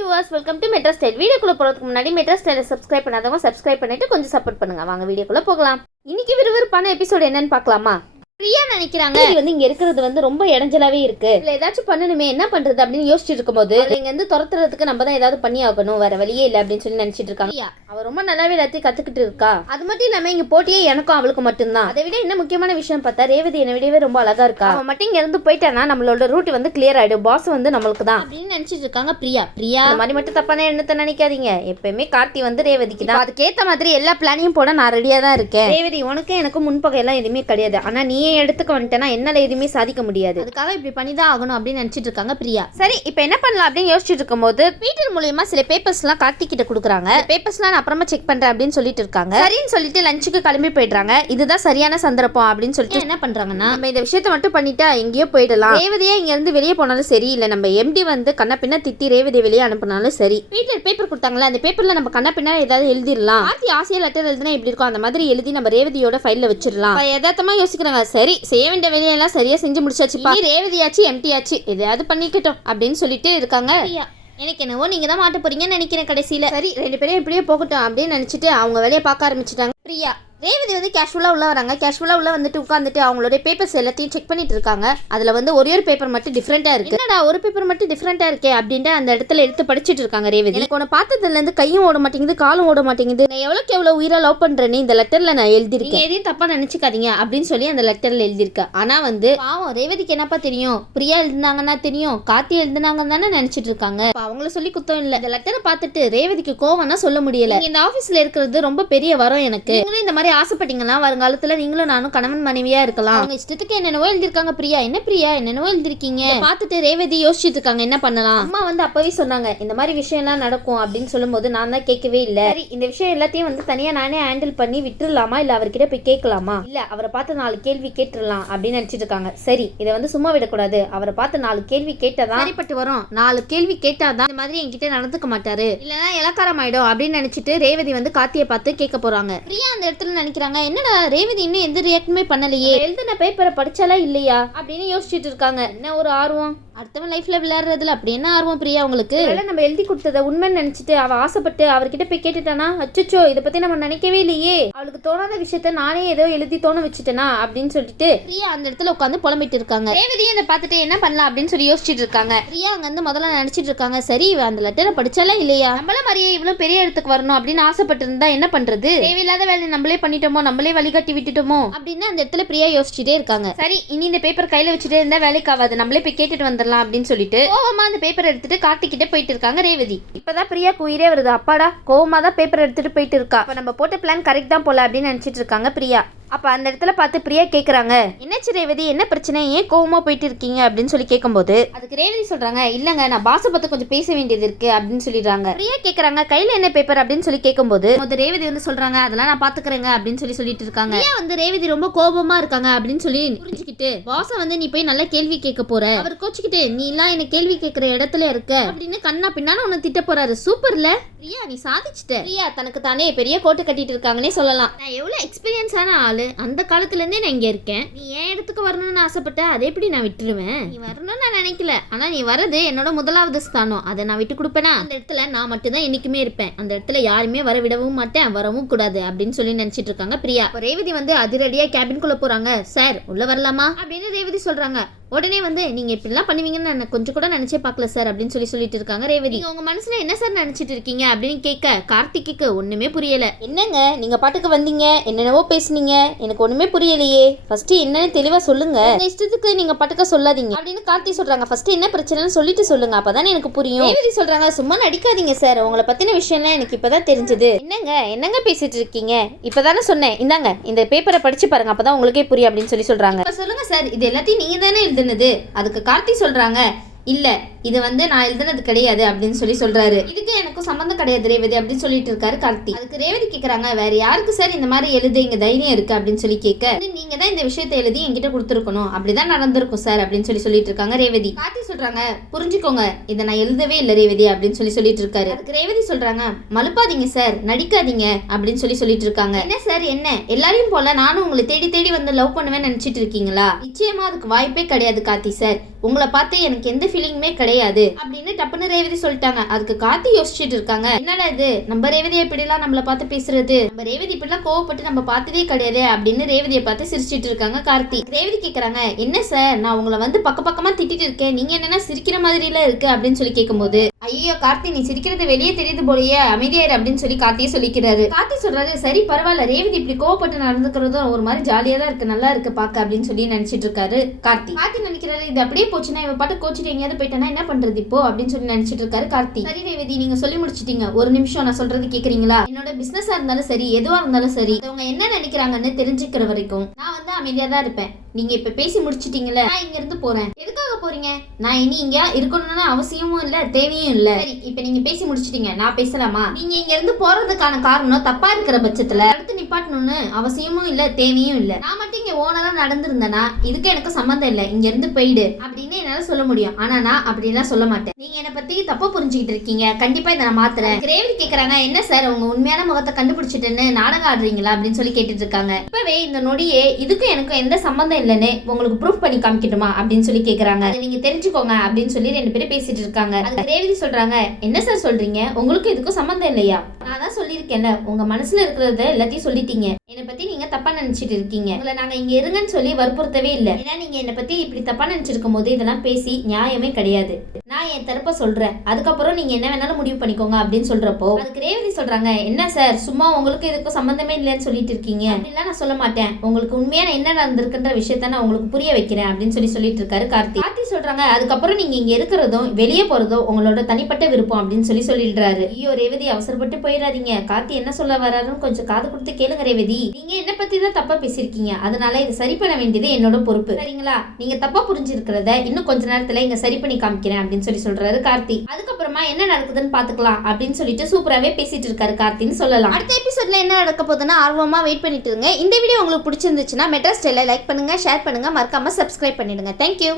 Viewers, welcome to metro style. வீடியோக்குள்ள போறதுக்கு முன்னாடி மெட்ரா ஸ்டைலை சப்ஸ்கிரைப் பண்ணாதவங்க சப்ஸ்கிரைப் பண்ணிட்டு கொஞ்சம் சப்போர்ட் பண்ணுங்க. வாங்க வீடியோக்குள்ள போகலாம். இன்னைக்கு விறுவிறுப்பான எபிசோட் என்னன்னு பார்க்கலாமா? பிரியா நினைக்கிறாங்க இங்க இருக்கிறது ரொம்ப இடைஞ்சலாவே இருக்கு, இல்ல ஏதாச்சும் பண்ணணுமே, என்ன பண்றது அப்படின்னு யோசிச்சுட்டு இருக்கும்போது இங்க இருந்து துரத்துறதுக்கு நம்ம தான் ஏதாவது பண்ணி ஆகணும், வேற வழியே இல்ல அப்படின்னு சொல்லி நினைச்சிட்டு இருக்காங்க. அவ ரொம்ப நல்லாவே எல்லாத்தையும் கத்துக்கிட்டு இருக்கா. அது மட்டும் இல்லாம இங்க போட்டியே எனக்கும் அவளுக்கு மட்டும்தான். அதை விட என்ன முக்கியமான விஷயம் பார்த்தா, ரேவதி என்னை விடவே ரொம்ப அழகா இருக்கா. அவன் மட்டும் இங்க இருந்து போயிட்டானா நம்மளோட ரூட் கிளியர் ஆயிடும், பாஸ் நம்மளுக்கு தான் அப்படின்னு நினைச்சிட்டு இருக்காங்க பிரியா. இந்த மாதிரி மட்டும் தப்பான எண்ணத்தை நினைக்காதீங்க. எப்பயுமே கார்த்தி ரேவதிக்கு தான். அதுக்கேத்த மாதிரி எல்லா பிளானையும் போட நான் ரெடியா தான் இருக்கேன். ரேவதி உனக்கும் எனக்கும் முன்பகை எல்லாம் எதுவுமே கிடையாது, ஆனா நீ எடுத்துக்க வந்துட்டேன்னா என்னால எதுவுமே சாதிக்க முடியாது, அதுக்காக இப்படி பண்ணிதான் ஆகணும் அப்படின்னு நினைச்சிட்டு இருக்காங்க பிரியா. சரி இப்போ என்ன பண்ணலாம் அப்படின்னு யோசிச்சுட்டு இருக்கும்போது பீட்டர் மூலமா சில பேப்பர்ஸ் எல்லாம் கார்த்திக் கிட்ட கொடுக்குறாங்க. பேப்பர்ஸ்லாம் நான் அப்புறமா செக் பண்றேன் அப்படின்னு சொல்லிட்டு இருக்காங்க. சரின்னு சொல்லிட்டு லஞ்சுக்கு கிளம்பி போயிடுறாங்க. இதுதான் சரியான சந்தர்ப்பம் அப்படின்னு சொல்லிட்டு என்ன பண்றாங்கன்னா, நம்ம இந்த விஷயத்தை மட்டும் பண்ணிட்டா எங்கேயோ போயிடலாம். ரேவதியா இங்க இருந்து வெளியே போனாலும் சரி, இல்ல நம்ம எம்டி கண்ண பின்ன திட்டி ரேவதியை வெளியே அனுப்பினாலும் சரி. பீட்டர் பேப்பர் கொடுத்தாங்களா, அந்த பேப்பர்ல நம்ம கண்ண பின்னா ஏதாவது எழுதிடலாம். கார்த்தி ஆசையா லெட்டர் எழுதினா எப்படி இருக்கும் அந்த மாதிரி எழுதி நம்ம ரேவதியோட ஃபைல்ல வச்சிடலாம். யதார்த்தமா யோசிக்கிறாங்க. சரி செய்ய வேண்டிய வேலையெல்லாம் சரியா செஞ்சு முடிச்சாச்சுப்பா, ரேவதியாச்சு எம்டியாச்சு எதையாவது பண்ணிக்கிட்டோம் அப்படின்னு சொல்லிட்டு இருக்காங்க. எனக்கு என்னவோ நீங்க தான் மாட்ட போறீங்கன்னு நினைக்கிறேன் கடைசியில. சரி ரெண்டு பேரும் இப்படியே போகட்டும் அப்படின்னு நினைச்சிட்டு அவங்க வேலையை பார்க்க ஆரம்பிச்சிட்டாங்க. பிரியா ரேவதி கேஷுவலாக உள்ள வராங்க. கேஷுவலாக உள்ள உட்காந்துட்டு அவங்களோட பேப்பர்ஸ் எல்லாத்தையும் செக் பண்ணிட்டு இருக்காங்க. அதில் ஒரே ஒரு பேப்பர் மட்டும் டிஃப்ரெண்ட்டாக இருக்கு. என்னடா ஒரு பேப்பர் மட்டும் டிஃப்ரெண்ட்டாக இருக்கே அப்படின்ட்டு அந்த இடத்துல எடுத்து படிச்சுட்டு இருக்காங்க ரேவதி. எனக்கு உன்னை பார்த்ததுலேருந்து கையும் ஓட மாட்டேங்குது, காலும் ஓட மாட்டேங்குது. நான் எவ்வளோக்கு எவ்வளோ உயிராக லவ் பண்ணுறேன்னு இந்த லெட்டரில் நான் எழுதிருக்கேன், எதையும் தப்பாக நினச்சிக்காதீங்க அப்படின்னு சொல்லி அந்த லெட்டரில் எழுதியிருக்கேன். ஆனால் பாவம் ரேவதிக்கு என்னப்பா தெரியும், பிரியா எழுதினாங்கன்னா தெரியும், கார்த்தி எழுதினாங்கன்னு தானே நினச்சிட்டு இருக்காங்க. அவங்கள சொல்லி குத்தம் இல்லை. இந்த லெட்டரை பார்த்துட்டு ரேவதிக்கு கோவம்னா சொல்ல முடியல. இந்த ஆஃபீஸில் இருக்கிறது ரொம்ப பெரிய வரம் எனக்கு. இந்த மாதிரி ஆசைப்பட்டீங்கன்னா வருங்காலத்துல நீங்களும் நானும் கணவன் மனைவியா இருக்கலாம். அவங்க இஷ்டத்துக்கு என்னென்னவோ எழுதிருக்காங்க. பிரியா என்னென்னவோ எழுதிருக்கீங்க பார்த்துட்டு ரேவதி யோசிச்சுட்டு இருக்காங்க என்ன பண்ணலாம். அம்மா அப்பவே சொன்னாங்க இந்த மாதிரி விஷயம் எல்லாம் நடக்கும் அப்படின்னு சொல்லும்போது நான் தான் கேட்கவே இல்லை. சரி இந்த விஷயம் எல்லாத்தையும் தனியா நானே ஹேண்டில் பண்ணி விட்டுறலாமா, இல்ல அவர்கிட்ட போய் கேட்கலாமா, இல்ல அவரை பார்த்து 4 கேள்வி கேட்டுடலாம் அப்படின்னு நினைச்சிட்டு இருக்காங்க. சரி இதை சும்மா விடக்கூடாது, அவரை பார்த்து 4 கேள்வி கேட்டாதான் சரிப்பட்டு வரும். 4 கேள்வி கேட்டாதான் இந்த மாதிரி என்கிட்ட நடந்துக்க மாட்டாரு, இல்லைன்னா இலக்காரம் ஆயிடும் அப்படின்னு நினைச்சிட்டு ரேவதி கார்த்தியை பார்த்து கேட்க போறாங்க. பிரியா அந்த இடத்துல நினைக்கிறாங்க, என்னடா ரேவதி இன்னும் எந்த ரியாக்டுமே பண்ணலையே, எழுதின பேப்பரை படிச்சாலா இல்லையா அப்படின்னு யோசிச்சுட்டு இருக்காங்க. என்ன ஒரு ஆர்வம் அடுத்தவன் லைஃப்ல விளையாடுறதுல, அப்படி என்ன ஆர்வம் பிரியா உங்களுக்கு? நம்ம எழுதி கொடுத்ததை உண்மைன்னு நினைச்சிட்டு அவ ஆசைப்பட்டு அவர்கிட்ட போய் கேட்டுட்டானா, அச்சோ இதை பத்தி நம்ம நினைக்கவே இல்லையே, அவளுக்கு தோணாத விஷயத்த நானே ஏதோ எழுதி தோண வச்சுட்டேனா அப்படின்னு சொல்லிட்டு பிரியா அந்த இடத்துல உட்காந்து புலம்பிட்டு இருக்காங்க. ரேவதியும் இதை பார்த்துட்டு என்ன பண்ணலாம் அப்படின்னு சொல்லி யோசிச்சுட்டு இருக்காங்க. பிரியா அங்க முதல்ல நினைச்சிட்டு இருக்காங்க, சரி அந்த லெட்டரை படிச்சாலா இல்லையா, நம்மள மாதிரியே இவ்வளவு பெரிய இடத்துக்கு வரணும் அப்படின்னு ஆசைப்பட்டு இருந்தா என்ன பண்றது, தேவையில்லாத வேலையை நம்மளே பண்ணிட்டோமோ, நம்மளே வழிகாட்டி விட்டுட்டோமோ அப்படின்னு அந்த இடத்துல பிரியா யோசிச்சுட்டே இருக்காங்க. சரி இனி இந்த பேப்பர் கையில வச்சுட்டே இருந்தா வேலைக்கு ஆகாது, நம்மளே போய் கேட்டுட்டு வந்துடலாம் அப்படின்னு சொல்லிட்டு கோவமா அந்த பேப்பர் எடுத்துட்டு கார்த்திக் கிட்ட போயிட்டு இருக்காங்க ரேவதி. இப்பதான் பிரியாக்கு உயிரே வருது, அப்பாடா கோவமா தான் பேப்பர் எடுத்துட்டு போயிட்டு இருக்கா. அப்ப நம்ம போட்ட பிளான் கரெக்ட் தான் போல அப்படின்னு நினைச்சிட்டு இருக்காங்க பிரியா. அப்ப அந்த இடத்துல பார்த்து பிரியா கேக்குறாங்க, என்னாச்சு ரேவதி என்ன பிரச்சனை, ஏன் கோவமா போயிட்டு இருக்கீங்க அப்படின்னு சொல்லி கேட்கும்போது அதுக்கு ரேவதி சொல்றாங்க, இல்லங்க நான் பாஸை பார்த்து கொஞ்சம் பேச வேண்டியது இருக்கு அப்படின்னு சொல்லிடுறாங்க. பிரியா கேக்குறாங்க, கையில என்ன பேப்பர் அப்படின்னு சொல்லி கேட்கும்போது ரேவதி சொல்றாங்க, அதெல்லாம் நான் பாத்துக்கிறேங்க அப்படின்னு சொல்லிட்டு இருக்காங்க. ரேவதி ரொம்ப கோபமா இருக்காங்க அப்படின்னு சொல்லி புரிஞ்சுக்கிட்டு, பாஸ நீ போய் நல்ல கேள்வி கேட்க போற, அவர் கோச்சுக்கிட்டு நீ எல்லாம் என்ன கேள்வி கேட்கிற இடத்துல இருக்க அப்படின்னு கண்ணா பின்னான்னு உன்னை திட்ட போறாரு. சூப்பர்ல பிரியா நீ சாதிச்சிட்ட. பிரியா தனக்கு தானே பெரிய கோட்டை கட்டிட்டு இருக்காங்கன்னே சொல்லலாம். நான் எவ்வளவு எக்ஸ்பீரியன்ஸான ஆளு, அந்த காலத்துல இருந்தே நான் இங்க இருக்கேன், நீ ஏன் இடத்துக்கு வரணும்னு ஆசைப்பட்ட, அதை எப்படி நான் விட்டுருவேன், நீ வரணும்னு நான் நினைக்கல, ஆனா நீ வரது என்னோட முதலாவது ஸ்தானம், அதை நான் விட்டு கொடுப்பேனா, அந்த இடத்துல நான் மட்டும் தான் என்னைக்குமே இருப்பேன், அந்த இடத்துல யாருமே வர விடவும் மாட்டேன், வரவும் கூடாது அப்படின்னு சொல்லி நினைச்சிட்டு இருக்காங்க பிரியா. ரேவதி அதிரடியா கேபின்குள்ள போறாங்க. சார் உள்ள வரலாமா அப்படின்னு ரேவதி சொல்றாங்க. உடனே நீங்க இப்படிலாம் பண்ணுவீங்கன்னு நான் கொஞ்சம் கூட நினைச்சே பார்க்கல சார் அப்படின்னு சொல்லிட்டு இருக்காங்க ரேவதி. உங்க மனசுல என்ன சார் நினைச்சிட்டு இருக்கீங்க அப்படின்னு கேட்க கார்த்திக்கு ஒண்ணுமே புரியல. என்னங்க நீங்க பாட்டுக்கு வந்தீங்க, என்னென்னவோ பேசுனீங்க, எனக்கு ஒண்ணுமே புரியலையே, ஃபர்ஸ்ட் என்னன்னு தெளிவா சொல்லுங்க, உங்க இஷ்டத்துக்கு நீங்க பாட்டுக்க சொல்லாதீங்க அப்படின்னு கார்த்தி சொல்றாங்க. ஃபர்ஸ்ட் என்ன பிரச்சனைன்னு சொல்லிட்டு சொல்லுங்க, அப்பதானே எனக்கு புரியும். ரேவதி சொல்றாங்க, சும்மா நடிக்காதீங்க சார், உங்களை பத்தின விஷயம்லாம் எனக்கு இப்பதான் தெரிஞ்சது. என்னங்க பேசிட்டு இருக்கீங்க, இப்பதானே சொன்னேன், இந்தாங்க இந்த பேப்பரை படிச்சு பாருங்க, அப்பதான் உங்களுக்கே புரியும் அப்படின்னு சொல்றாங்க. சொல்லுங்க சார் இது எல்லாத்தையும் நீங்க தானே எழுதுனது. அதுக்கு கார்த்தி சொல்றாங்க, இல்ல இது நான் எழுதுனது கிடையாது அப்படின்னு சொல்றாரு. இதுக்கு எனக்கும் சம்பந்தம் கிடையாது ரேவதி அப்படின்னு சொல்லிட்டு இருக்காரு கார்த்தி. அதுக்கு ரேவதி கேக்குறாங்க, வேற யாருக்கு சார் இந்த மாதிரி எழுத இங்க தைரியம் இருக்கு அப்படின்னு சொல்லி கேட்க, நீங்க தான் இந்த விஷயத்தை எழுதி என்கிட்ட கொடுத்துருக்கணும், அப்படிதான் நடந்திருக்கும் சார் அப்படின்னு சொல்லிட்டு இருக்காங்க ரேவதி. கார்த்தி சொல்றாங்க, புரிஞ்சுக்கோங்க இதை நான் எழுதவே இல்லை ரேவதி அப்படின்னு சொல்லிட்டு இருக்காரு. அதுக்கு ரேவதி சொல்றாங்க, மலுப்பாதீங்க சார், நடிக்காதீங்க அப்படின்னு சொல்லிட்டு இருக்காங்க. என்ன சார் என்ன எல்லாரையும் போல நானும் உங்களை தேடி தேடி லவ் பண்ணுவேன்னு நினைச்சிட்டு இருக்கீங்களா? நிச்சயமா அதுக்கு வாய்ப்பே கிடையாது கார்த்தி சார், உங்களை பார்த்து எனக்கு எந்த ஃபீலிங்குமே கிடையாது கிடையாது அப்படின்னு டப்புன்னு ரேவதி சொல்லிட்டாங்க. அதுக்கு கார்த்தி யோசிச்சுட்டு இருக்காங்க, என்னடா இது நம்ம ரேவதியை இப்படிலாம் நம்மள பார்த்து பேசுறது, நம்ம ரேவதி இப்படிலாம் கோவப்பட்டு நம்ம பார்த்ததே கிடையாது அப்படின்னு ரேவதியை பார்த்து சிரிச்சிட்டு இருக்காங்க கார்த்தி. ரேவதி கேக்குறாங்க, என்ன சார் நான் உங்களை வந்து பக்கமா திட்டிட்டு இருக்கேன், நீங்க என்னன்னா சிரிக்கிற மாதிரில இருக்கு அப்படின்னு சொல்லி கேட்கும்போது, ஐயோ கார்த்தி நீ சிரிக்கிறது வெளியே தெரியுது போலயே, அமைதியாரு அப்படின்னு சொல்லி கார்த்தியே சொல்லிக்கிறாரு. கார்த்தி சொல்றாரு, சரி பரவாயில்ல, ரேவதி இப்படி கோவப்பட்டு நடந்துக்கிறதும் ஒரு மாதிரி ஜாலியா தான் இருக்கு, நல்லா இருக்கு பாக்க அப்படின்னு சொல்லி நினைச்சிட்டு இருக்காரு கார்த்தி. கார்த்தி நினைக்கிறாரு, இது அப்படியே போச்சுன்னா இவ பாட்டு கோச்சிட்டு எங்கேயாவது போயிட்டானா என்ன பண்றது இப்போ அப்படின்னு சொல்லி நினைச்சிட்டு இருக்காரு கார்த்தி. சரி ரேவதி நீங்க சொல்லி முடிச்சிட்டீங்க, ஒரு நிமிஷம் நான் சொல்றது கேக்குறீங்களா? என்னோட பிசினஸா இருந்தாலும் சரி எதுவா இருந்தாலும் சரி அவங்க என்ன நினைக்கிறாங்கன்னு தெரிஞ்சுக்கிற வரைக்கும் நான் வந்து அமைதியா தான் இருப்பேன். நீங்க இப்ப பேசி முடிச்சிட்டீங்களா, நான் இங்க இருந்து போறேன். எதுக்காக போறீங்க? நான் இனி இங்க இருக்கணும்னு அவசியமும் இல்ல தேவையும் இல்ல. சரி இப்ப நீங்க பேசி முடிச்சிட்டீங்க, நான் பேசலாமா? நீங்க இங்க இருந்து போறதுக்கான காரணம் தப்பா இருக்கிற பட்சத்துல அடுத்து நிப்பாட்டணும்னு அவசியமும் இல்ல தேவையும் இல்ல. நான் மட்டும் இங்க ஓனரா நடந்திருந்தேன்னா இதுக்கு எனக்கு சம்பந்தம் இல்ல, இங்க இருந்து போயிடு அப்படின்னு என்னால சொல்ல முடியும். ஆனா நான் அப்படிலாம் சொல்ல மாட்டேன். நீங்க என்ன பத்தி தப்பா புரிஞ்சுக்கிட்டு இருக்கீங்க, கண்டிப்பா இதை நான் மாத்துறேன். ரேவதி கேக்குறாங்க, என்ன சார் உங்க உண்மையான முகத்தை கண்டுபிடிச்சிட்டேன்னு நாடகம் ஆடுறீங்களா அப்படின்னு சொல்லி கேட்டுட்டு இருக்காங்க. இப்பவே இந்த நொடியே இதுக்கும் எனக்கும் எந்த சம்பந்தம் இல்லன்னு உங்களுக்கு ப்ரூஃப் பண்ணி காமிக்கட்டுமா அப்படின்னு சொல்லி கேக்குறாங்க. அதை நீங்க தெரிஞ்சுக்கோங்க அப்படின்னு சொல்லி ரெண்டு பேரும் பேசிட்டு இருக்காங்க. அதுக்கு ரேவதி சொல்றாங்க, என்ன சார் சொல்றீங்க, உங்களுக்கு இதுக்கும் சம்பந்தம் இல்லையா? நான் தான் சொல்லியிருக்கேன்ல, உங்க மனசுல இருக்கிறத எல்லாத்தையும் சொல்லிட்டீங்க. என்னை பத்தி நீங்க தப்பா நினைச்சிட்டு இருக்கீங்க. உங்களை நாங்க இங்க இருங்கன்னு சொல்லி வற்புறுத்தவே இல்லை. ஏன்னா நீங்க என்னை பத்தி இப்படி தப்பா நினைச்சிருக்கும் போது இதெல்லாம் பேசி நியாயமே கிடையாது. நான் என் தரப்ப சொல்றேன், அதுக்கப்புறம் நீங்க என்ன வேணாலும் முடிவு பண்ணிக்கோங்க அப்படின்னு சொல்றப்போ அதுக்கு ரேவதி சொல்றாங்க, என்ன சார் சும்மா உங்களுக்கு இதுக்கும் சம்பந்தமே இல்லைன்னு சொல்லிட்டு இருக்கீங்க, அப்படிலாம் நான் சொல்ல மாட்டேன். உங்களுக்கு உண்மையான என்ன நடந்திருக்குன்ற விஷயத்த நான் உங்களுக்கு புரிய வைக்கிறேன் அப்படின்னு சொல்லிட்டு இருக்காரு கார்த்தி. கார்த்தி சொல்றாங்க, அதுக்கப்புறம் நீங்க இங்க இருக்கிறதும் வெளியே போறதும் உங்களோட தனிப்பட்ட விருப்பம் அப்படின்னு சொல்லிடுறாரு. ஐயோ ரேவதி அவசரப்பட்டு போயிடாதீங்க, கார்த்தி என்ன சொல்ல வராருன்னு கொஞ்சம் காது கொடுத்து கேளுங்க ரேவதி. நீங்க என்ன பத்தி தான் தப்பா பேசிருக்கீங்க, அதனால இது சரி பண்ண வேண்டியது என்னோட பொறுப்பு, சரிங்களா? நீங்க தப்பா புரிஞ்சிருக்கிறத இன்னும் கொஞ்ச நேரத்துல இங்க சரி பண்ணி காமிக்கிறேன் அப்படின்னு சொல்றாரு கார்த்தி. அதுக்கப்புறமா என்ன நடக்குதுன்னு பாத்துக்கலாம் அப்படின்னு சொல்லிட்டு சூப்பராவே பேசிட்டு இருக்காரு கார்த்தின்னு சொல்லலாம். அடுத்த எபிசோட்ல என்ன நடக்க போகுதுன்னு ஆர்வமா வெயிட் பண்ணிட்டு இருங்க. இந்த வீடியோ உங்களுக்கு பிடிச்சிருந்துச்சுன்னா மெட்ரா ஸ்டைலை லைக் பண்ணுங்க, ஷேர் பண்ணுங்க, மறக்காம சப்ஸ்கிரைப் பண்ணிடுங்க. தேங்க்யூ.